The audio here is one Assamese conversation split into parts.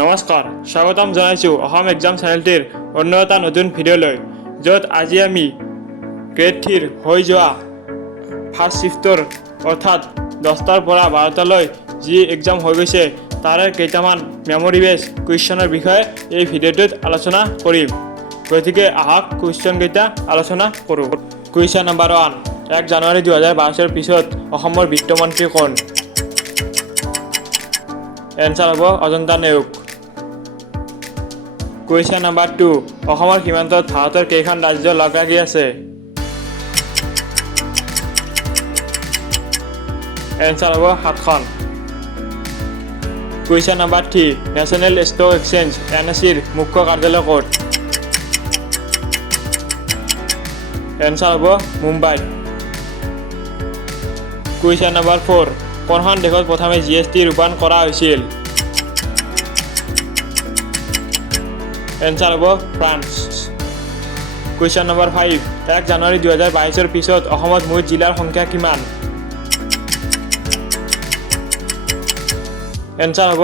নমস্কাৰ স্বাগতম জনাইছোঁ অসম এক্সাম চেনেলটিৰ অন্য এটা নতুন ভিডিঅ'লৈ য'ত আজি আমি গ্ৰেড 3 হৈ যোৱা ফাৰ্ষ্ট শিফটৰ অৰ্থাৎ 10টাৰ পৰা 12টালৈ যি এক্সাম হৈ গৈছে তাৰে কেইটামান মেমৰি বেছ কুৱেশ্যনৰ বিষয়ে এই ভিডিঅ'টোত আলোচনা কৰিম। গতিকে আহক কুৱেশ্যন কেইটা আলোচনা কৰোঁ। কুৱেশ্যন নম্বৰ 1 1 জানুৱাৰী 2022 পিছত অসমৰ বিত্তমন্ত্ৰী কোন? এনসাৰ হব অজন্তা নেওগ। কুৱেশ্যন নম্বৰ 2 অসমৰ সীমান্তত ভাৰতৰ কেইখন ৰাজ্য লগ লাগি আছে? এনসাৰ হব 7খন। Question number 3 National Stock Exchange NSEৰ মুখ্য কাৰ্যালয় ক'ত? এনসাৰ হব মুম্বাইত। কুৱেশ্যন নম্বৰ 4 কোনখন দেশত প্ৰথমে GST ৰূপায়ণ কৰা হৈছিল? এনসাৰ হব ফ্ৰান্স। কুৱেশ্যন নম্বৰ 5 1 জানুৱাৰী 2022 পিছত অসমত মুঠ জিলাৰ সংখ্যা কিমান? এনসাৰ হব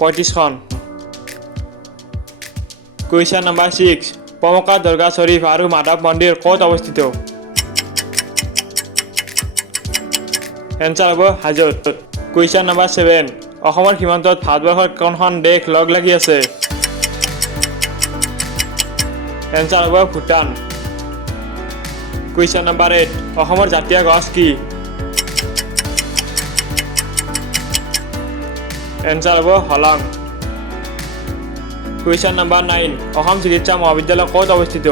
35খন। কুৱেশ্যন নম্বৰ 6 পমকা দৰগাহ শ্বৰীফ আৰু মাধৱ মন্দিৰ ক'ত অৱস্থিত? এনসাৰ হব হাজোত। কুৱেশ্যন নম্বৰ 7 অসমৰ সীমান্তত ভাৰতবৰ্ষৰ কোনখন দেশ লগ লাগি আছে? এনসাৰ হব ভূটান। কুৱেশ্যন নম্বৰ 8 অসমৰ জাতীয় গছ কি? এনসাৰ হব হলং। কুৱেশ্যন নম্বৰ 9 অসম চিকিৎসা মহাবিদ্যালয় ক'ত অৱস্থিত?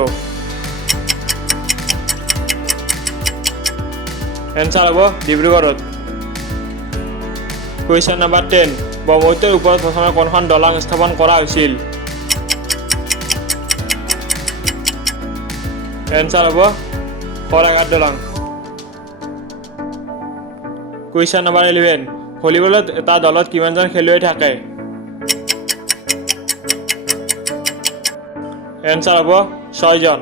এনসাৰ হব ডিব্ৰুগড়ত। কুৱেশ্যন নম্বৰ 10 ব্ৰহ্মপুত্ৰৰ ওপৰত প্ৰথমে কোনখন দলং স্থাপন কৰা হৈছিল? এনসাৰ হব শৰাইঘাট দলং। কুৱেশ্যন নম্বৰ 11 ভলীবলত এটা দলত কিমানজন খেলুৱৈ থাকে? এনসাৰ হব 6জন।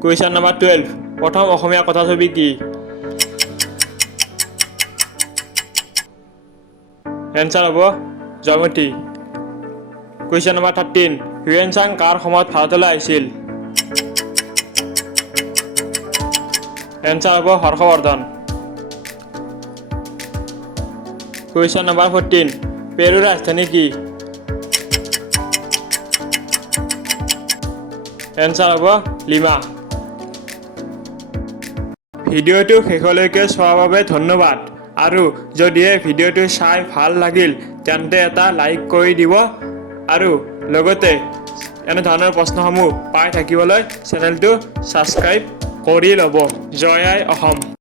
কুৱেশ্যন নম্বৰ 12 প্ৰথম অসমীয়া কথাছবি কি? এনসাৰ হব Joymoti. Question number 13 Hiuen Tsang কাৰ সময়ত ভাৰতলৈ আহিছিল? এনসাৰ হব হৰ্ষবৰ্ধন। কুৱেশ্যন নম্বৰ 14 পেৰুৰ ৰাজধানী কি? এনসাৰ হব লিমা। ভিডিঅ'টো শেষলৈকে চোৱাৰ বাবে ধন্যবাদ আৰু যদিহে ভিডিঅ'টো চাই ভাল লাগিল তেন্তে এটা লাইক কৰি দিব আৰু লগতে এনেধৰণৰ প্ৰশ্নসমূহ পাই থাকিবলৈ চেনেলটো ছাবস্ক্ৰাইব কৰি ল'ব। জয় আই অসম।